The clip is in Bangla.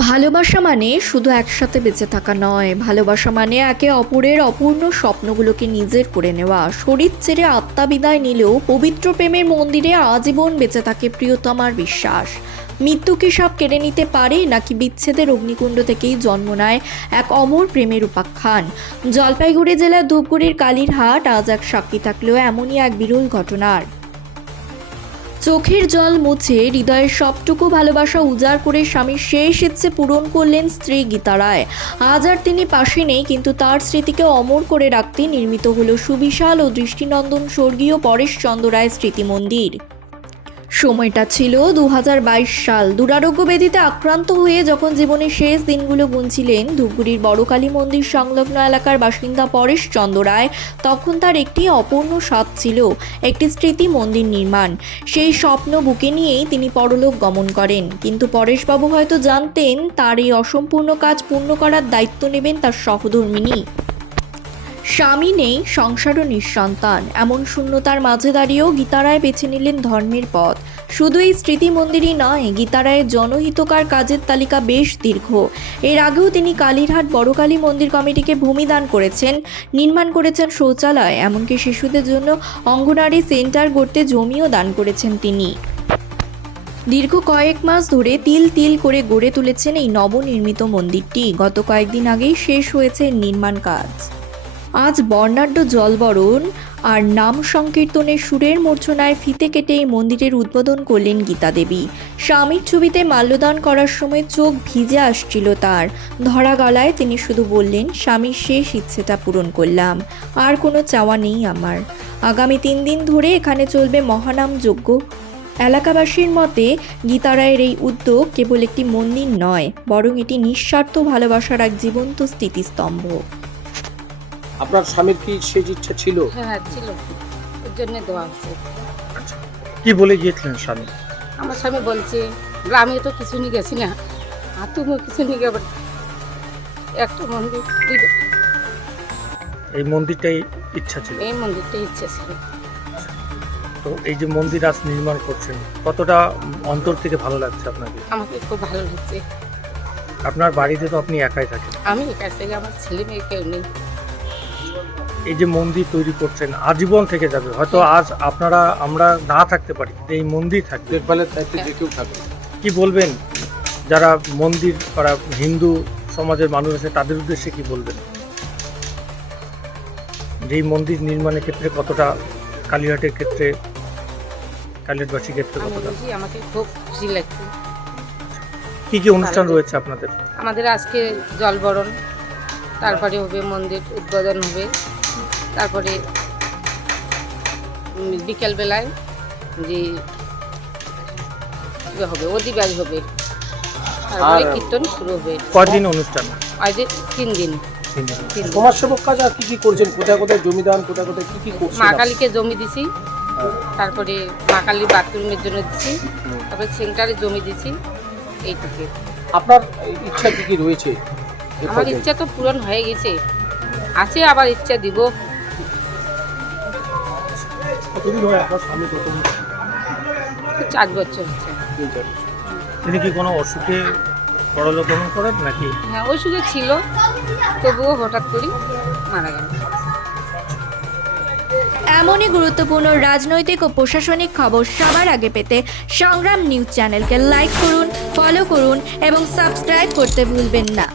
ভালোবাসা মানে শুধু একসাথে বেঁচে থাকা নয়, ভালোবাসা মানে একে অপরের অপূর্ণ স্বপ্নগুলোকে নিজের করে নেওয়া। শরীর ছেড়ে আত্মা বিদায় নিলেও পবিত্র প্রেমের মন্দিরে আজীবন বেঁচে থাকে প্রিয়তমার বিশ্বাস। মৃত্যু কি সব কেড়ে নিতে পারে, নাকি বিচ্ছেদের অগ্নিকুণ্ড থেকেই জন্ম নেয় এক অমর প্রেমের উপাখ্যান। জলপাইগুড়ি জেলার ধূপগুড়ির কালীরহাট আজ এক সাক্ষী থাকলেও এমনই এক বিরল ঘটনার। চোখের জল মুছে হৃদয়ের সবটুকু ভালোবাসা উজাড় করে স্বামীর শেষ ইচ্ছে পূরণ করলেন স্ত্রী গীতা রায়। আজ আর তিনি পাশে নেই, কিন্তু তার স্মৃতিকে অমর করে রাখতে নির্মিত হলো সুবিশাল ও দৃষ্টিনন্দন স্বর্গীয় পরেশচন্দ্র রায় স্মৃতি মন্দির। সময়টা ছিল 2022 সাল। দুরারোগ্য ব্যাধিতে আক্রান্ত হয়ে যখন জীবনের শেষ দিনগুলো গুনছিলেন ধূপগুড়ির বড়কালী মন্দির সংলগ্ন এলাকার বাসিন্দা পরেশচন্দ্র রায়, তখন তার একটি অপূর্ণ স্বাদ ছিল একটি স্মৃতি মন্দির নির্মাণ। সেই স্বপ্ন বুকে নিয়েই তিনি পরলোক গমন করেন, কিন্তু পরেশবাবু হয়তো জানতেন তার এই অসম্পূর্ণ কাজ পূর্ণ করার দায়িত্ব নেবেন তার সহধর্মিণী। স্বামী নেই, সংসারও নিঃসন্তান, এমন শূন্যতার মাঝে দাঁড়িয়েও গীতা রায় বেছে নিলেন ধর্মের পথ। শুধু এই স্মৃতি মন্দিরই নয়, গীতা রায়ের জনহিতকার কাজের তালিকা বেশ দীর্ঘ। এর আগেও তিনি কালীরহাট বড়কালী মন্দির কমিটিকে ভূমি দান করেছেন, নির্মাণ করেছেন শৌচালয়, এমনকি শিশুদের জন্য অঙ্গনারী সেন্টার গড়তে জমিও দান করেছেন তিনি। দীর্ঘ কয়েক মাস ধরে তিল তিল করে গড়ে তুলেছেন এই নবনির্মিত মন্দিরটি। গত কয়েকদিন আগেই শেষ হয়েছে নির্মাণ কাজ। আজ বর্ণাঢ্য জলবরণ আর নাম সংকীর্তনের সুরের মূর্ছনায় ফিতে কেটে এই মন্দিরের উদ্বোধন করলেন গীতা দেবী। স্বামীর ছবিতে মাল্যদান করার সময় চোখ ভিজে আসছিল তার। ধরা গলায় তিনি শুধু বললেন, স্বামীর শেষ ইচ্ছেটা পূরণ করলাম, আর কোনো চাওয়া নেই আমার। আগামী 3 দিন ধরে এখানে চলবে মহানাম যজ্ঞ। এলাকাবাসীর মতে গীতা রায়ের এই উদ্যোগ কেবল একটি মন্দির নয়, বরং এটি নিঃস্বার্থ ভালোবাসার এক জীবন্ত স্মৃতিস্তম্ভ। আপনার স্বামীর কি সেই ইচ্ছা ছিল? হ্যাঁ ছিল, ওর জন্য দেওয়া হচ্ছে। কি বলে গিয়েছিলেন স্বামী? আমার স্বামী বলছে, গ্রামে তো কিছু নিয়ে গেছি না, আর তুমিও কিছু নিয়ে গেবে, একটা মন্দির দিবে। এই মন্দিরটাই ইচ্ছা ছিল? এই মন্দিরটাই ইচ্ছে ছিল। তো এই যে মন্দির আজ নির্মাণ করছেন, কতটা অন্তর থেকে ভালো লাগছে আপনাকে? আমাকে খুব ভালো লাগছে। আপনার বাড়িতে তো আপনি একাই থাকেন, আমি একার থেকে, আমার ছেলে মেয়ে কেউ নেই। এই যে মন্দির তৈরি করছেন আজীবন থেকে যাবে, হয়তো আজ আমরা না থাকতে পারি, কিন্তু এই মন্দির থাকবে, দেখভালের দায়িত্বে যে কেউ থাকবে। কি বলবেন যারা মন্দির করা হিন্দু সমাজের মানুষ আছে, তাদের উদ্দেশ্যে কি বলবেন? যে এই মন্দির নির্মাণের ক্ষেত্রে কতটা, কালীঘাটের ক্ষেত্রে, কালীঘাটবাসীর ক্ষেত্রে আমি কতটা, বলছি, আমাকে খুব খুশি লাগছে। কি কি অনুষ্ঠান রয়েছে আপনাদের? আমাদের আজকে জলবরণ, তারপরে হবে মন্দির উদ্বোধন হবে, তারপরে বিকেলবেলায় যে হবে অধিবাস হবে, তারপরে কীর্তন শুরু হবে। কদিন অনুষ্ঠান? আজ 3 দিন। সমাজসেবক কাজ আর কি কি করছেন? কোথায় কোথায় জমিদান, কোথায় কোথায় কি কি করছেন? মা কালীকে জমি দিছি, তারপরে মা কালীর বাথরুমের জন্য দিছি, তারপরে সেন্টারে জমি দিছি, এইটুকু। আপনার ইচ্ছা কি কি রয়েছে? আমার ইচ্ছা তো পূরণ হয়ে গেছে, আছে আবার ইচ্ছা দিব। কতদিন হয় আপনার স্বামী? 4 বছর হচ্ছে। তিনি কি কোনো অসুখে পরলোক গমন করেন নাকি? হ্যাঁ, অসুখে ছিল, তবুও হঠাৎ করে মারা গেল। এমনই গুরুত্বপূর্ণ রাজনৈতিক ও প্রশাসনিক খবর সবার আগে পেতে সংগ্রাম নিউজ চ্যানেলকে লাইক করুন, ফলো করুন এবং সাবস্ক্রাইব করতে ভুলবেন না।